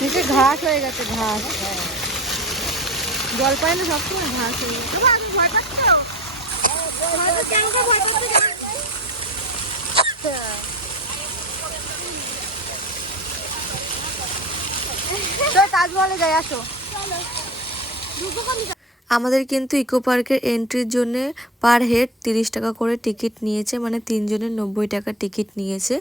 নিচে ঘাস হয়ে গেছে, ঘাস। জল পায় না সবসময়, ঘাস হয়ে গেছে। তাজমহলে যাই, আসো। আমাদের কিন্তু ইকো পার্কের এন্ট্রির জন্য পার হেড 30 টাকা করে টিকিট নিয়েছে, মানে 3 জনের 90 টাকা টিকিট নিয়েছে।